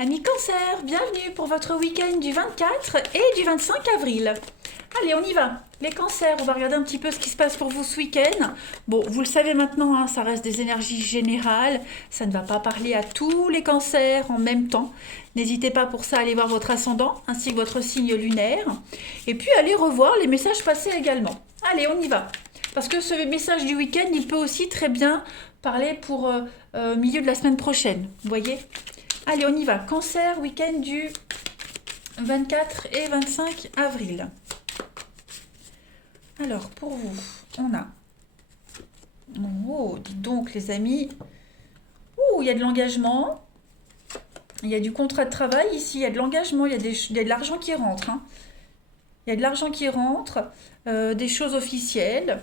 Amis Cancer, bienvenue pour votre week-end du 24 et du 25 avril. Allez, on y va. Les cancers, on va regarder un petit peu ce qui se passe pour vous ce week-end. Bon, vous le savez maintenant, hein, ça reste des énergies générales. Ça ne va pas parler à tous les cancers en même temps. N'hésitez pas pour ça à aller voir votre ascendant ainsi que votre signe lunaire. Et puis allez revoir les messages passés également. Allez, on y va. Parce que ce message du week-end, il peut aussi très bien parler pour milieu de la semaine prochaine. Vous voyez ? Allez, on y va. Cancer, week-end du 24 et 25 avril. Alors, pour vous, on a... Oh, dites donc, les amis. Ouh, il y a de l'engagement. Il y a du contrat de travail ici. Il y a de l'engagement. Il y a de l'argent qui rentre. Hein. Il y a de l'argent qui rentre. Des choses officielles.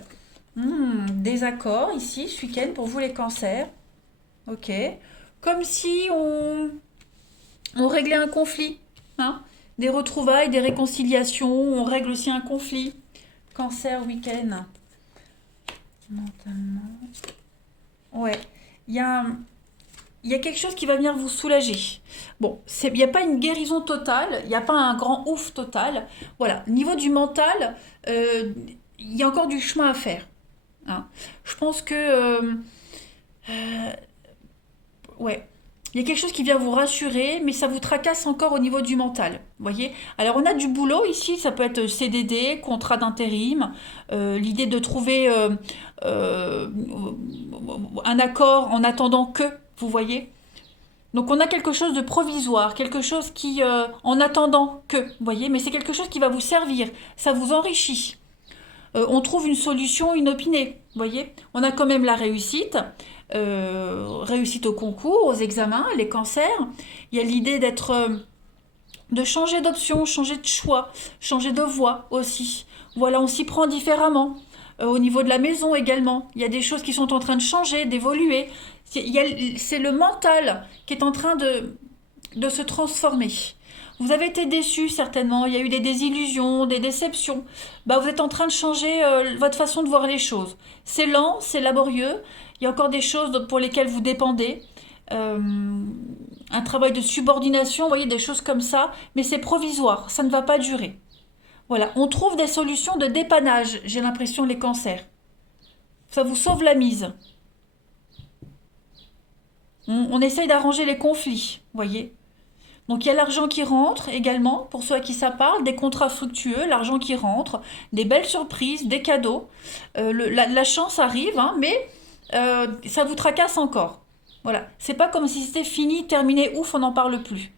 Des accords ici, ce week-end, pour vous, les cancers. Ok. Comme si on réglait un conflit. Hein. Des retrouvailles, des réconciliations. On règle aussi un conflit. Cancer, week-end. Mentalement. Ouais. Il y a quelque chose qui va venir vous soulager. Bon, il n'y a pas une guérison totale, il n'y a pas un grand ouf total. Voilà, niveau du mental, il y a encore du chemin à faire. Hein. Je pense que... ouais. Il y a quelque chose qui vient vous rassurer, mais ça vous tracasse encore au niveau du mental. Voyez. Alors on a du boulot ici, ça peut être CDD, contrat d'intérim, l'idée de trouver un accord en attendant que, vous voyez. Donc on a quelque chose de provisoire, quelque chose qui, en attendant que, vous voyez, mais c'est quelque chose qui va vous servir, ça vous enrichit. On trouve une solution inopinée, vous voyez. On a quand même la réussite, réussite au concours, aux examens, les cancers. Il y a l'idée de changer d'option, changer de choix, changer de voie aussi. Voilà, on s'y prend différemment. Au niveau de la maison également, il y a des choses qui sont en train de changer, d'évoluer. C'est le mental qui est en train de se transformer. Vous avez été déçu certainement, il y a eu des désillusions, des déceptions. Bah, vous êtes en train de changer votre façon de voir les choses. C'est lent, c'est laborieux, il y a encore des choses pour lesquelles vous dépendez. Euh, un travail de subordination, vous voyez, des choses comme ça, mais c'est provisoire, ça ne va pas durer. Voilà, on trouve des solutions de dépannage, j'ai l'impression, les cancers. Ça vous sauve la mise. On essaye d'arranger les conflits, vous voyez. Donc il y a l'argent qui rentre également, pour ceux à qui ça parle, des contrats fructueux, l'argent qui rentre, des belles surprises, des cadeaux. La chance arrive, hein, mais ça vous tracasse encore. Voilà, c'est pas comme si c'était fini, terminé, ouf, on n'en parle plus.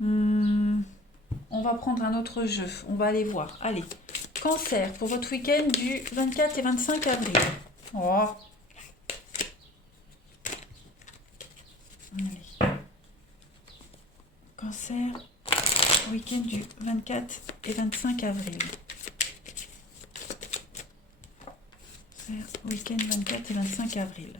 Hmm, on va prendre un autre jeu, on va aller voir. Allez, cancer pour votre week-end du 24 et 25 avril. Oh, allez. Cancer, week-end du 24 et 25 avril. Cancer, week-end 24 et 25 avril.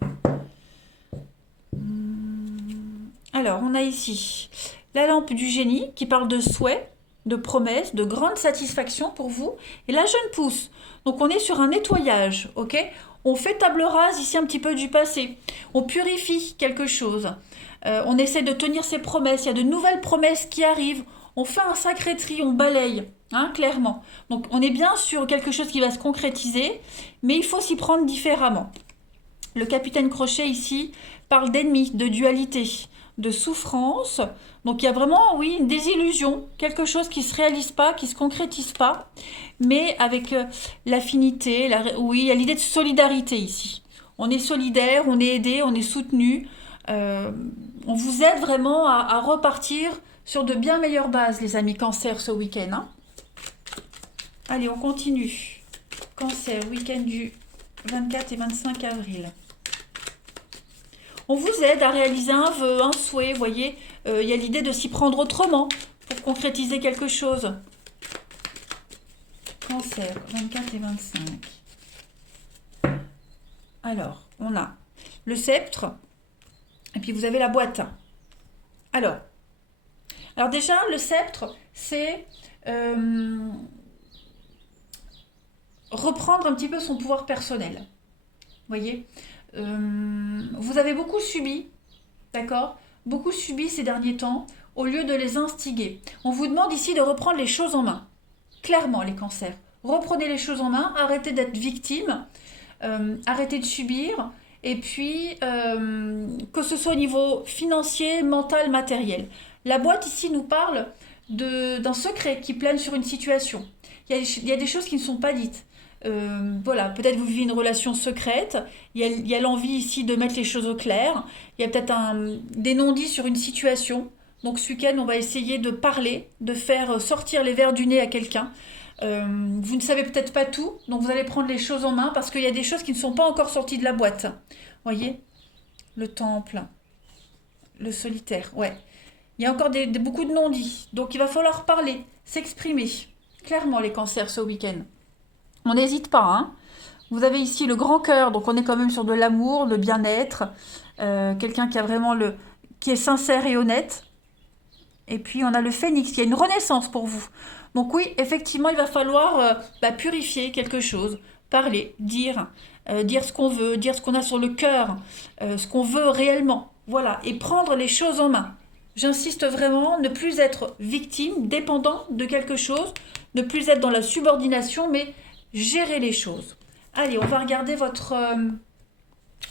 Alors, on a ici la lampe du génie qui parle de souhaits, de promesses, de grande satisfaction pour vous. Et la jeune pousse. Donc, on est sur un nettoyage, ok? On fait table rase ici un petit peu du passé. On purifie quelque chose. On essaie de tenir ses promesses. Il y a de nouvelles promesses qui arrivent. On fait un sacré tri, on balaye, hein, clairement. Donc, on est bien sur quelque chose qui va se concrétiser, mais il faut s'y prendre différemment. Le capitaine Crochet ici parle d'ennemis, de dualité, de souffrance. Donc il y a vraiment, oui, une désillusion, quelque chose qui ne se réalise pas, qui ne se concrétise pas, mais avec l'affinité, oui, il y a l'idée de solidarité ici. On est solidaire, on est aidé, on est soutenu. Euh, on vous aide vraiment à repartir sur de bien meilleures bases, les amis Cancer, ce week-end. Hein. Allez, on continue. Cancer, week-end du 24 et 25 avril. On vous aide à réaliser un vœu, un souhait, vous voyez. Il y a l'idée de s'y prendre autrement pour concrétiser quelque chose. Cancer, 24 et 25. Alors, on a le sceptre, et puis vous avez la boîte. Alors déjà, le sceptre, c'est reprendre un petit peu son pouvoir personnel. Voyez, Vous avez beaucoup subi, d'accord? Beaucoup subi ces derniers temps, au lieu de les instiguer. On vous demande ici de reprendre les choses en main. Clairement, les cancers. Reprenez les choses en main, arrêtez d'être victime, arrêtez de subir, et puis que ce soit au niveau financier, mental, matériel. La boîte ici nous parle d'un secret qui plane sur une situation. Il y a des choses qui ne sont pas dites. Voilà, peut-être vous vivez une relation secrète, il y a l'envie ici de mettre les choses au clair, il y a peut-être des non-dits sur une situation. Donc ce week-end, on va essayer de parler, de faire sortir les vers du nez à quelqu'un. Vous ne savez peut-être pas tout, donc vous allez prendre les choses en main parce qu'il y a des choses qui ne sont pas encore sorties de la boîte. Voyez? Le temple, le solitaire, ouais. Il y a encore beaucoup de non-dits, donc il va falloir parler, s'exprimer. Clairement, les cancers ce week-end. On n'hésite pas, hein. Vous avez ici le grand cœur, donc on est quand même sur de l'amour, le bien-être, quelqu'un qui a vraiment qui est sincère et honnête. Et puis on a le phénix, il y a une renaissance pour vous. Donc oui, effectivement, il va falloir purifier quelque chose, parler, dire ce qu'on veut, dire ce qu'on a sur le cœur, ce qu'on veut réellement. Voilà, et prendre les choses en main. J'insiste vraiment, ne plus être victime, dépendant de quelque chose, ne plus être dans la subordination, mais gérer les choses. Allez, on va regarder votre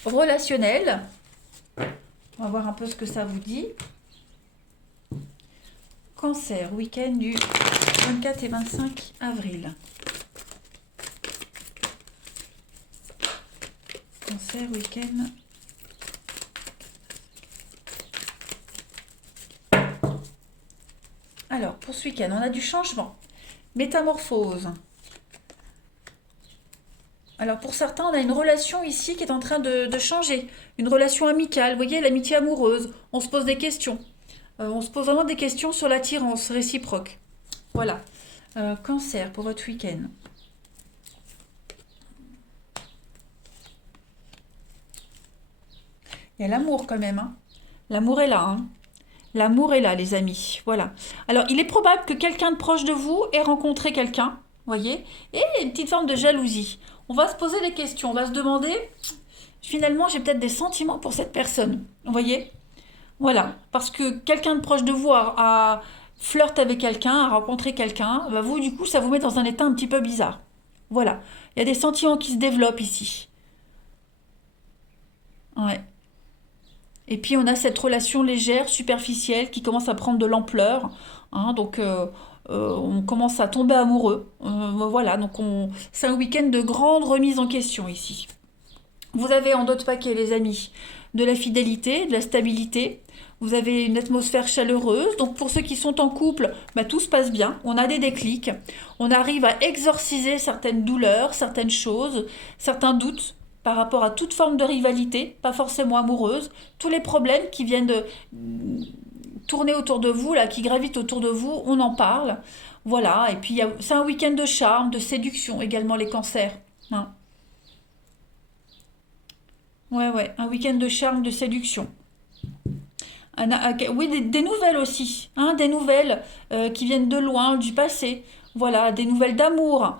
relationnel. On va voir un peu ce que ça vous dit. Cancer, week-end du 24 et 25 avril. Cancer, week-end. Alors, pour ce week-end, on a du changement. Métamorphose. Alors, pour certains, on a une relation ici qui est en train de changer. Une relation amicale, vous voyez, l'amitié amoureuse. On se pose des questions. On se pose vraiment des questions sur l'attirance réciproque. Voilà. Cancer pour votre week-end. Il y a l'amour quand même, hein. L'amour est là, hein. L'amour est là, les amis. Voilà. Alors, il est probable que quelqu'un de proche de vous ait rencontré quelqu'un, voyez, et une petite forme de jalousie. On va se poser des questions. On va se demander, finalement, j'ai peut-être des sentiments pour cette personne. Vous voyez? Voilà. Parce que quelqu'un de proche de vous a flirté avec quelqu'un, a rencontré quelqu'un, bah vous, du coup, ça vous met dans un état un petit peu bizarre. Voilà. Il y a des sentiments qui se développent ici. Ouais. Et puis on a cette relation légère, superficielle, qui commence à prendre de l'ampleur, hein. Donc on commence à tomber amoureux. Voilà, donc c'est un week-end de grande remise en question ici. Vous avez en d'autres paquets, les amis, de la fidélité, de la stabilité. Vous avez une atmosphère chaleureuse. Donc pour ceux qui sont en couple, bah, tout se passe bien. On a des déclics. On arrive à exorciser certaines douleurs, certaines choses, certains doutes par rapport à toute forme de rivalité, pas forcément amoureuse. Tous les problèmes qui viennent de tourner autour de vous, là, qui gravitent autour de vous, on en parle. Voilà. Et puis c'est un week-end de charme, de séduction également, les cancers, hein. Ouais, ouais, un week-end de charme, de séduction. Oui, des nouvelles aussi, hein, des nouvelles qui viennent de loin, du passé. Voilà, des nouvelles d'amour.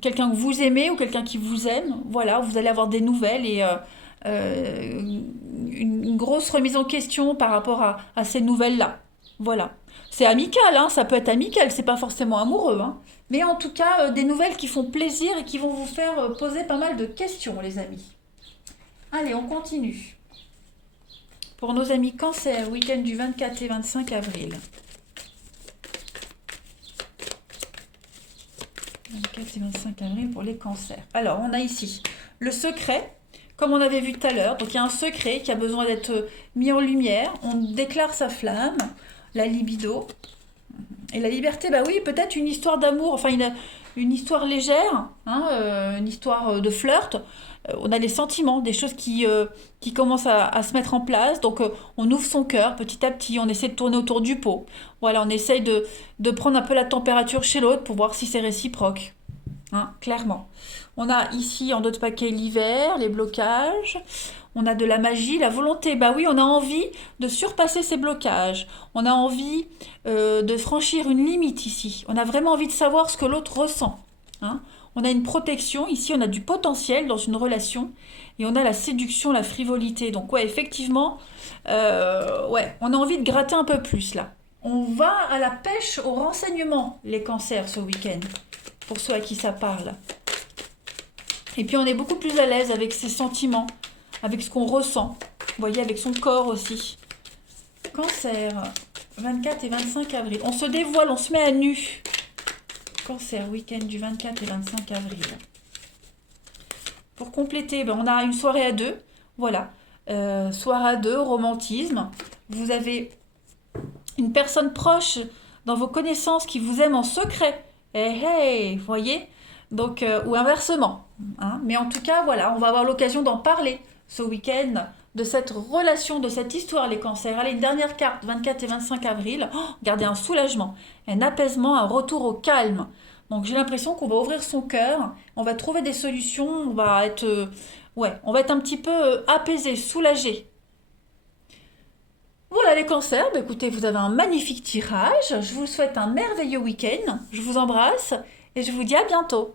Quelqu'un que vous aimez ou quelqu'un qui vous aime. Voilà, vous allez avoir des nouvelles et une grosse remise en question par rapport à ces nouvelles-là. Voilà. C'est amical, hein, ça peut être amical, c'est pas forcément amoureux, hein. Mais en tout cas, des nouvelles qui font plaisir et qui vont vous faire poser pas mal de questions, les amis. Allez, on continue. Pour nos amis cancer, week-end du 24 et 25 avril. 24 et 25 avril pour les cancers. Alors, on a ici le secret, comme on avait vu tout à l'heure. Donc, il y a un secret qui a besoin d'être mis en lumière. On déclare sa flamme, la libido. Et la liberté, bah oui, peut-être une histoire d'amour, enfin une histoire légère, hein, une histoire de flirt. On a des sentiments, des choses qui commencent à se mettre en place. Donc on ouvre son cœur petit à petit, on essaie de tourner autour du pot. Voilà, on essaye de prendre un peu la température chez l'autre pour voir si c'est réciproque, hein, clairement. On a ici en d'autres paquets l'hiver, les blocages. On a de la magie, la volonté. Bah oui, on a envie de surpasser ces blocages. On a envie de franchir une limite ici. On a vraiment envie de savoir ce que l'autre ressent. hein. On a une protection, ici on a du potentiel dans une relation, et on a la séduction, la frivolité. Donc ouais, effectivement, ouais, on a envie de gratter un peu plus là. On va à la pêche aux renseignements, les cancers, ce week-end, pour ceux à qui ça parle. Et puis on est beaucoup plus à l'aise avec ses sentiments, avec ce qu'on ressent, vous voyez, avec son corps aussi. Cancer, 24 et 25 avril. On se dévoile, on se met à nu. Cancer, week-end du 24 et 25 avril. Pour compléter, ben, on a une soirée à deux. Voilà. Soirée à deux, romantisme. Vous avez une personne proche dans vos connaissances qui vous aime en secret. Hey, hey, vous voyez? Donc, ou inversement, hein. Mais en tout cas, voilà, on va avoir l'occasion d'en parler ce week-end, de cette relation, de cette histoire, les cancers. Allez, une dernière carte, 24 et 25 avril. Oh, regardez, un soulagement, un apaisement, un retour au calme. Donc j'ai l'impression qu'on va ouvrir son cœur, on va trouver des solutions, on va être, ouais, on va être un petit peu apaisé, soulagé. Voilà les cancers, bah, écoutez, vous avez un magnifique tirage. Je vous souhaite un merveilleux week-end. Je vous embrasse et je vous dis à bientôt.